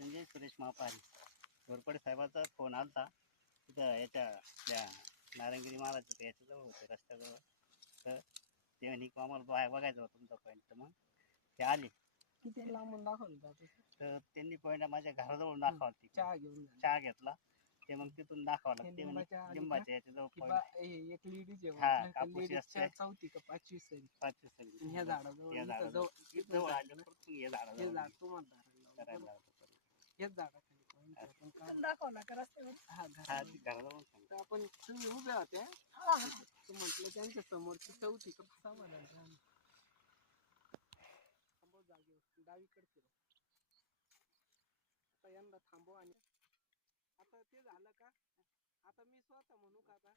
Sanjay Suresh महापारी. Ghorpade साहेबाचा phone आलता तिथं याच्या आपल्या नारायणगिरी महाराज याच्याजवळ होते रस्त्याजवळ. तर ते म्हणे की आम्हाला बघायचं होतं तुमचा पॉईंट. तर मग ते आले. किती लांबून दाखवलं जातं तर त्यांनी पॉईंट माझ्या घराजवळ दाखवला. चहा घेऊन चहा घेतला ते मग तिथून दाखवला. ते म्हणे लिंबाच्या याच्याजवळ पॉईंट एक लेडीज हा कापूस असते चौथी का 5वी सरी 5 सरी ह्या झाडाजवळ या झाडाजवळ जवळ आलं परत मग या हे झाडाजवळ झाड तुम्हाला धरायला करायला लावलं. लावतो परत. हेच झाडाखाली point आहे. आपण काय दाखवला का रस्त्यावर? हा हा घराजवळ. ती घराजवळ सांग. तर आपण तुम्ही उभे होते हा, हा. तर म्हटलं त्यांच्या समोरची चौथी का समाधान राहणार. थांबव जागेवर डावीकडे फिरव. आता यंदा थांबव आणि आता ते झालं का आता मी स्वतः म्हणू का आता